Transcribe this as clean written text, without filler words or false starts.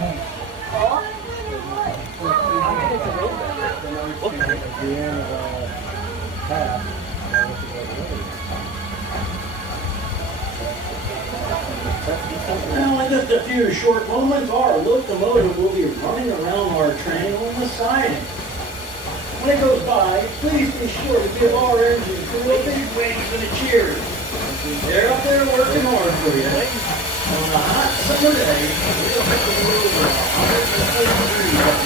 Now, in just a few short moments, our locomotive will be running around our train on the siding. When it goes by, please be sure to give our engine crew a big wave and a cheers. They're up there working hard for you. On a hot summer day, we'll have to move over 140 degrees